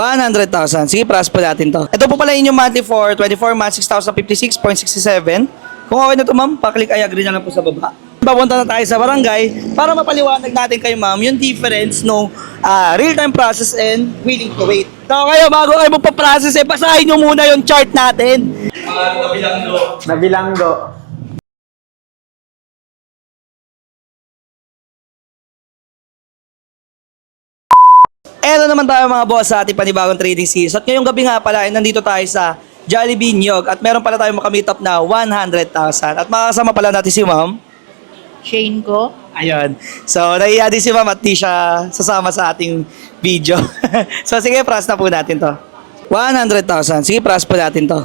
100,000. Sige, pras po natin to. Ito po pala inyong monthly for 24 months, 6,056.67. Kung okay na to, ma'am, paklik I agree na lang po sa baba. Papunta na tayo sa barangay para mapaliwanag natin kayo, ma'am, yung difference no real-time process and willing to wait. So kayo, bago kayo magpa-process, basahin nyo muna yung chart natin. Nabilanggo. Eto naman tayo mga boss sa ating panibagong trading series. At ngayong gabi nga pala, nandito tayo sa Jollibee Nyog at meron pala tayong makamit up na 100,000. At makakasama pala natin si ma'am. Shane ko. Ayun. So, naiya din si ma'am at di siya sasama sa ating video. So, sige, pras na po natin to. 100,000. Sige, pras po natin to.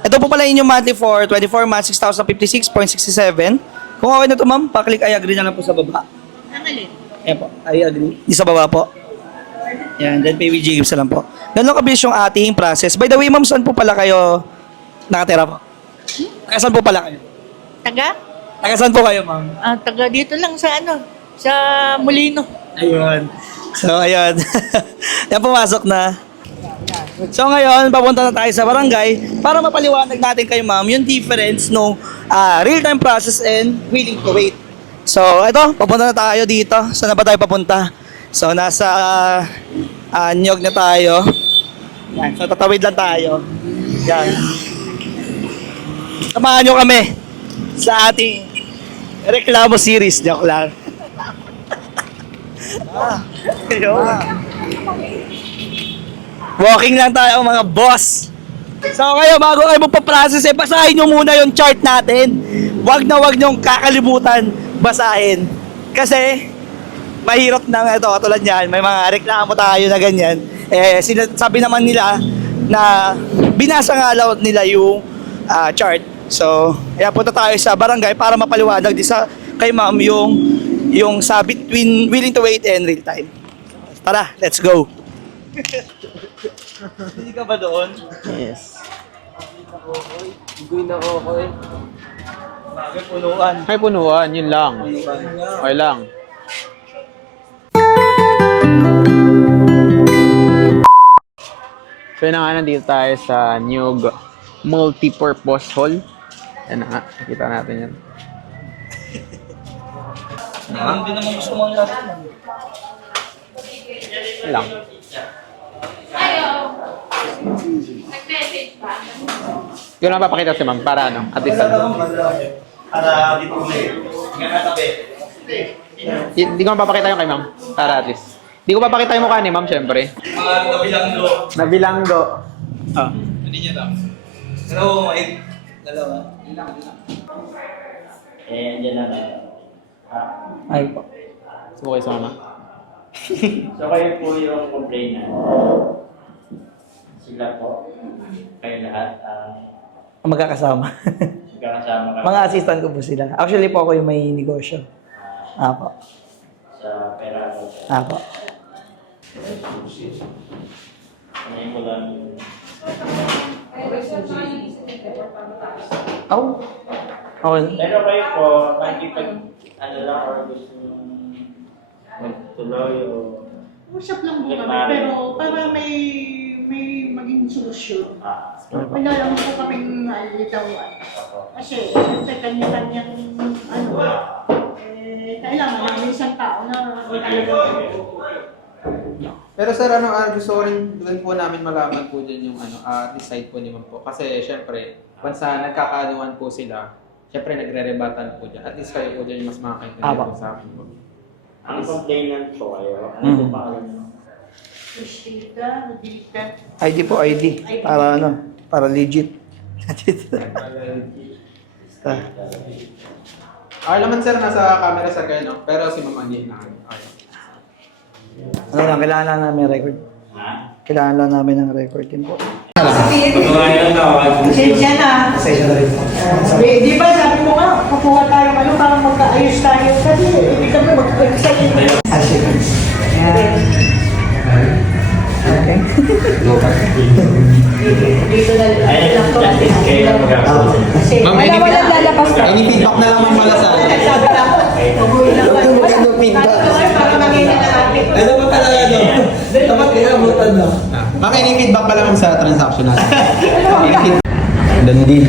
Ito po pala inyong monthly for 24 months, 6,056.67. Kung okay na to, ma'am, paklik I agree na lang po sa baba. Ang alin? Ayan po, I agree. Di sa baba po. Yan, then pay with Jacobs na lang po. Ganun kabilis yung ating process. By the way, ma'am, saan po pala kayo nakatira po? Taga saan po pala kayo? Taga? Taga saan po kayo, ma'am? Taga dito lang sa sa Molino. Ayun. So, ayun. Yan, pumasok na. So, ngayon, papunta na tayo sa barangay para mapaliwanag natin kayo, ma'am, yung difference no real-time process and willing to wait. So, ito, papunta na tayo dito. Saan na ba tayo papunta? So, nasa Nyog na tayo. Yan. So, tatawid lang tayo. Yan. Samahan nyo kami sa ating reklamo series. Joke lang. Ayun. Walking lang tayo mga boss. So, kayo, bago kayo magpa-process, basahin nyo muna yung chart natin. Wag nyong kakalimutan basahin. Kasi, mahirap na ito, katulad yan, may mga reklamo tayo na ganyan. Sabi naman nila na binasa nga daw nila yung chart. So, kaya punta tayo sa barangay para mapaliwanag din sa kay ma'am yung sa between willing to wait and real time. Tara, let's go. Hindi ka ba doon? Yes. Hindi na okay. Bakit punuan? May punuan, yun lang. Okay lang. So yun na nga, nandito tayo sa Nyog Multipurpose Hall. Yan na nga, nakita natin yan. Hindi naman gusto mong lahat. Yan lang. Hindi ko na papakita si ma'am para ano, at least ano. Para dito kami. Ngatabi. Hindi ko mapapakita yung kay ma'am, para at least. Hindi ko papakita yung mukha ni ma'am, syempre. Mga nabilanggo. Nabilanggo. Ah. Hindi niya lang. Hello, Mike. Dalawa. Diyan na. Ay po. Subukan sa mama. So kayo po yung complainant. Sila po. Kayo lahat. Magkakasama. Magkakasama kami Mga assistant ko po sila. Actually po ako yung may negosyo. Apo. sa pera. Apo. Ngayon ko lang Oh. Okay. pero kayo po, makikipag ano lang or gusto nyo magtuloy o Usap lang po kami, pero para may maging solusyon. Wala lang po kaming litawan. Kasi, siyempre, kanya-kanyang kailangan namin isang tao na Pero sir, gusto ko rin doon po namin malaman po dyan yung decide po naman po. Kasi syempre, once nagkakaanuhan po sila, syempre nagre-rebatan po dyan. At least kayo po dyan yung mas makakaintindi po sa akin po. ang complainant po kayo. Ano po pangalan nyo? Christina, Rodita. ID po, ID. Para ano? Para legit. Okay naman sir, nasa camera sir kayo, no? Pero si Ma'am Andy na. Okay. Ano lang, kailangan lang namin record. Ha? Kailangan lang namin ng record din po. Pasensya na. Pasensya na rin po. Di ba sabi mo nga, kukuha tayo para magkaayos tayo. Kasi hindi kami mag-excited. Okay. Dito na lang to. Kayo ang magkakaroon. Kasi Ma'am, walang lalabas ka. Any feedback na lang ma'am mala sa akin. Sabi na ako, mag-uwi lang. feedback. Para magiging natin. Ano ba talaga, no? Dapat inabutan, no? Maki-feedback pala kami sa transaction natin. Dandil.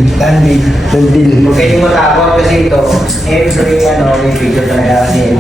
Huwag kayong matapang kasi ito. Every may figure talaga kasi.